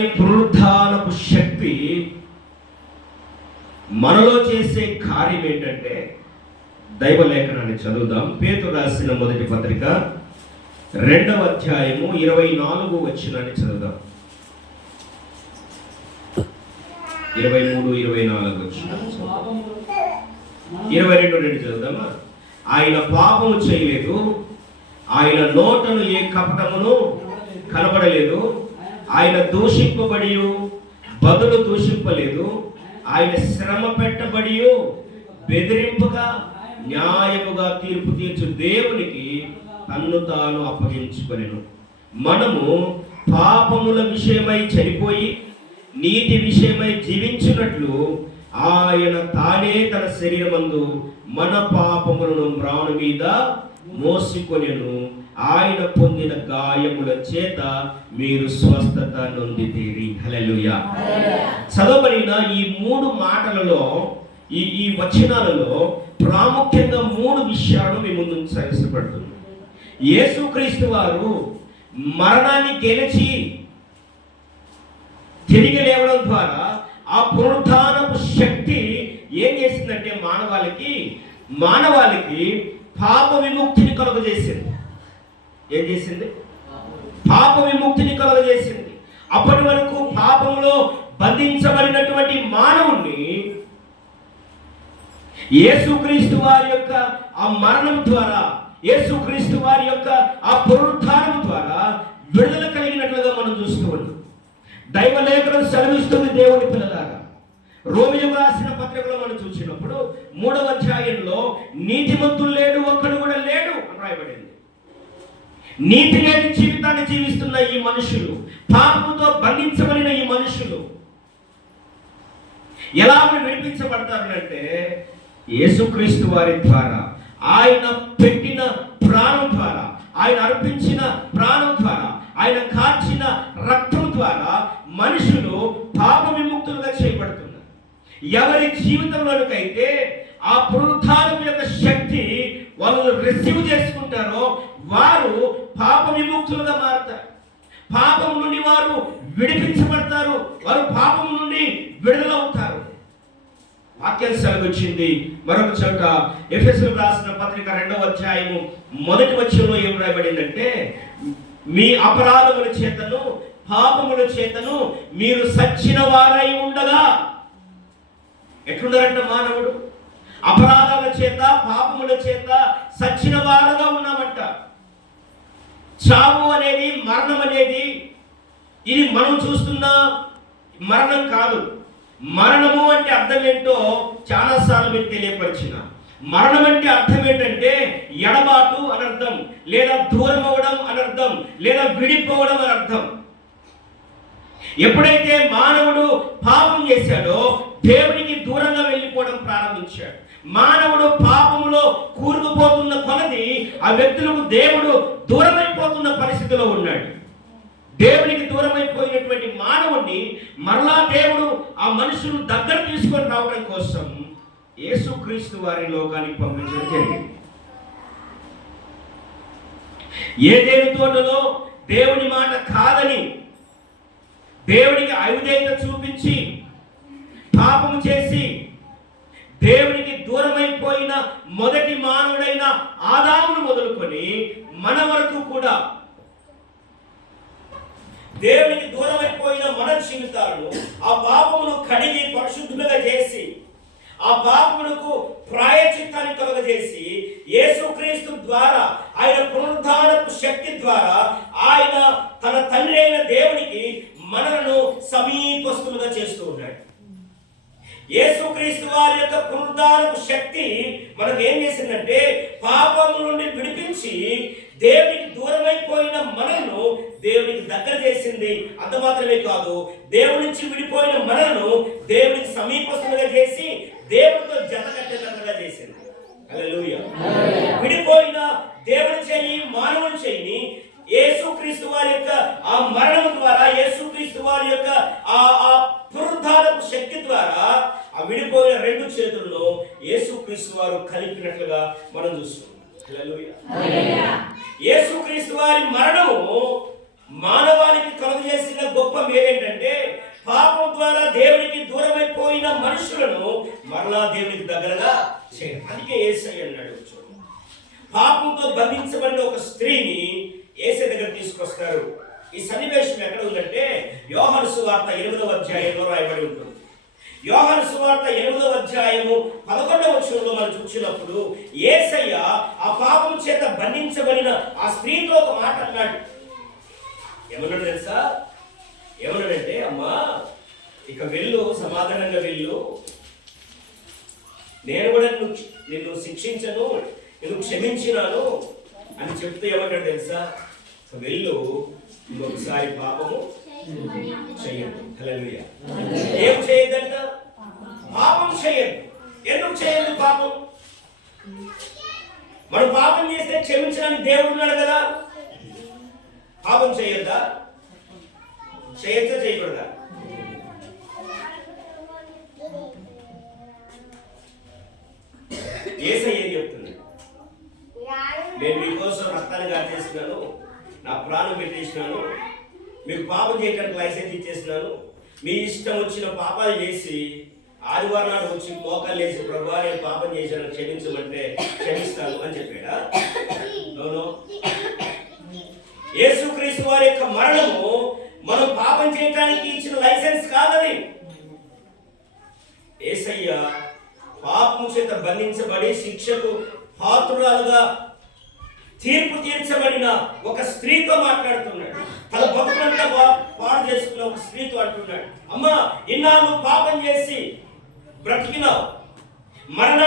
పునరుద్ధానపు శక్తి మనలో చేసే కార్యం ఏంటంటే, దైవ లేఖనాన్ని చదువుదాం. పేతురు రాసిన మొదటి పత్రిక 2వ అధ్యాయము 24వ వచనాన్ని చదువుదాం. 23, 24 వచనాలు 22 చదువుదామా? ఆయన పాపము చేయలేదు, ఆయన నోటను ఏ కపటమును కనబడలేదు, ఆయన దూషింపబడి బదులు దూషింపలేదు, ఆయన శ్రమ పెట్టబడి బెదిరింపుగా న్యాయముగా తీర్పు తీర్చు దేవునికి తన్ను తాను అప్పగించుకొనెను. మనము పాపముల విషయమై చనిపోయి నీతి విషయమై జీవించినట్లు ఆయన తానే తన శరీరమందు మన పాపములను మ్రాను మీద మోసికొనెను. ఆయన పొందిన గాయముల చేత మీరు స్వస్థత నొందితీరి. హల్లెలూయా. చదవబడిన ఈ 3 మాటలలో, ఈ వచనాలలో ప్రాముఖ్యంగా 3 విషయాలు మీ ముందు ఇష్టపడుతుంది. యేసుక్రీస్తు వారు మరణాన్ని గెలిచి తిరిగి లేవడం ద్వారా ఆ పునరుద్ధానపు శక్తి ఏం చేసిందంటే మానవాళికి పాప విముక్తిని కలుగజేసింది. ఏం చేసింది? పాప విముక్తిని కలుగజేసింది. అప్పటి వరకు పాపంలో బంధించబడినటువంటి మానవుణ్ణి యేసుక్రీస్తు వారి యొక్క ఆ మరణం ద్వారా, యేసుక్రీస్తు వారి యొక్క ఆ పునరుద్ధానం ద్వారా విడుదల కలిగినట్లుగా మనం చూస్తూ ఉన్నాం. దైవ లేఖనం సెలవిస్తుంది. దేవుని పిల్లలారా, రోమియోకు రాసిన పత్రికలో మనం చూసినప్పుడు 3వ అధ్యాయంలో నీతిమంతులు లేడు, ఒక్కడు కూడా లేడు అని రాయబడింది. నీతి లేని జీవితాన్ని జీవిస్తున్న ఈ మనుషులు, పాపంతో బంధించబడిన ఈ మనుషులు ఎలా విడిపించబడతారు అంటే, యేసుక్రీస్తు వారి ద్వారా, ఆయన పెట్టిన ప్రాణం ద్వారా, ఆయన అర్పించిన ప్రాణం ద్వారా, ఆయన కార్చిన రక్తం ద్వారా మనుషులు పాప విముక్తులుగా చేయబడుతున్నారు. ఎవరి జీవితంలోనికైతే ఆ పునరుద్ధానం యొక్క శక్తి వాళ్ళు రిసీవ్ చేసుకుంటారో వారు పాప విముక్తులుగా మారుతారు. పాపం నుండి వారు విడిపించబడతారు. వారు పాపం నుండి విడుదలవుతారు. వాక్యం సెలవిచ్చింది మరొక చోట ఎఫెసీయులకు రాసిన పత్రిక 2వ అధ్యాయము 1వ వచనంలో ఏం రాయబడిందంటే, మీ అపరాధముల చేతను పాపముల చేతను మీరు సచ్చిన వారై ఉండగా. ఎట్లున్నారంట మానవుడు? అపరాధాల చేత పాపముల చేత సచ్చిన వారుగా ఉన్నామంట. చావు అనేది, మరణం అనేది, ఇది మనం చూస్తున్న మరణం కాదు. మరణము అంటే అర్థం ఏంటో చాలాసార్లు మీకు తెలియపరిచిన. మరణం అంటే అర్థం ఏంటంటే ఎడబాటు అనర్థం, లేదా దూరం అవ్వడం అనర్థం, లేదా విడిపోవడం అనర్థం. ఎప్పుడైతే మానవుడు పాపం చేశాడో దేవునికి దూరంగా వెళ్ళిపోవడం ప్రారంభించాడు. మానవుడు పాపములో కూరుకుపోతున్న కొలది ఆ వ్యక్తులకు దేవుడు దూరమైపోతున్న పరిస్థితిలో ఉన్నాడు. దేవునికి దూరమైపోయినటువంటి మానవుడిని మరలా దేవుడు ఆ మనుషులు దగ్గర తీసుకొని రావడం కోసం యేసుక్రీస్తు వారి లోకానికి పంపించడం జరిగింది. ఏదేని తోటలో దేవుని మాట కాదని దేవునికి అవిధేయత చూపించి పాపము చేసి దేవునికి దూరమైపోయిన మొదటి మానవుడైన ఆదామును మొదలుకొని మన వరకు కూడా దేవునికి దూరమైపోయిన మన జీవితాలను ఆ పాపమును కడిగి పరిశుద్ధులుగా చేసి, ఆ పాపమునకు ప్రాయశ్చిత్తాన్ని కలుగజేసి, యేసుక్రీస్తు ద్వారా, ఆయన పునరుద్ధానపు శక్తి ద్వారా ఆయన తన తండ్రి అయిన దేవునికి మనలను సమీపస్తులుగా చేస్తూ ఉన్నాడు. యేసుక్రీస్తు వారి యొక్క పునరుద్ధానపు శక్తి మనకు ఏం చేసిందంటే, పాపము నుండి విడిపించి దేవునికి దూరమైపోయిన మనలను దేవునికి దగ్గర చేసింది. అంత మాత్రమే కాదు, దేవుడి నుంచి విడిపోయిన మనలను దేవునికి సమీపస్తులుగా చేసి దేవుడితో జత కట్టేటట్లుగా చేసింది. హల్లెలూయా. విడిపోయిన దేవుని చెయ్యి, మానవుని చెయ్యిని యేసుక్రీస్తు వారి యొక్క ఆ మరణం ద్వారా, యేసుక్రీస్తు వారి యొక్క ఆ పునరుద్ధానపు శక్తి ద్వారా ఆ విడిపోయిన 2 చేతులను యేసుక్రీస్తు వారు కలిపినట్లుగా మనం చూస్తున్నాం. హల్లెలూయా. యేసుక్రీస్తు వారి మరణము మానవానికి కలుగజేసిన గొప్ప మేలేంటంటే పాపం ద్వారా దేవునికి దూరమైపోయిన మనుషులను మరలా దేవునికి దగ్గరగా చేయడం. అందుకే యేసయ్య అన్నాడు, చూడండి, పాపంతో బంధించబడిన ఒక స్త్రీని యేసయ్య దగ్గర తీసుకొస్తారు. ఈ సన్నివేశం ఎక్కడ ఉందంటే యోహాను సువార్త 8వ అధ్యాయంలో రాయబడి ఉంటుంది. యోహాను సువార్త 8వ అధ్యాయము 11వ వచనంలో మనం చూసినప్పుడు యేసయ్య ఆ పాపం చేత బంధించబడిన ఆ స్త్రీతో ఒక మాట అన్నాడు. ఏమన్నాడు తెలుసా? ఏమన్నాడంటే, అమ్మా ఇక వెళ్ళు, సమాధానంగా వెళ్ళు, నేను కూడా నిన్ను శిక్షించను, నిన్ను క్షమించినాను అని చెప్తూ ఏమంటాడు తెలుసా? వెళ్ళు, ఇంకొకసారి పాపము చెయ్యదు. హల్లెలూయా. ఏం చేయొద్దంట? పాపం చేయద్దు. ఎందుకు చేయద్దు పాపం? మనం పాపం చేస్తే క్షమించడానికి దేవుడు ఉన్నాడు కదా. పాపం చేయొద్దా? చేయొచ్చా చేయకూడదా? యేసయ్య ఏం చెప్తున్నాడు? నేను మీకోసం రక్తాన్ని గాచేస్తున్నాను, నా ప్రాణం పెట్టేసినాను, మీకు పాపం చేయడానికి లైసెన్స్ ఇచ్చేసినాను, మీ ఇష్టం వచ్చిన పాపాలు చేసి ఆదివారం నాడు వచ్చి మోకాలు వేసి ప్రభువా నేను పాపం చేశాను క్షమించమంటే క్షమిస్తాను అని చెప్పాడా? అవును. యేసుక్రీస్తు వారి యొక్క మరణము మనం పాపం చేయడానికి ఇచ్చిన లైసెన్స్ కాదని. యేసయ్య పాపము చేత బంధించబడి శిక్షకు పాత్రురాలుగా తీర్పు తీర్చబడిన ఒక స్త్రీతో మాట్లాడుతున్నాడు. తన బతుకులంతా పాడు చేసుకున్న ఒక స్త్రీతో అంటున్నాడు, అమ్మా ఇన్నాళ్ళు పాపం చేసి బ్రతికినావు, మరణ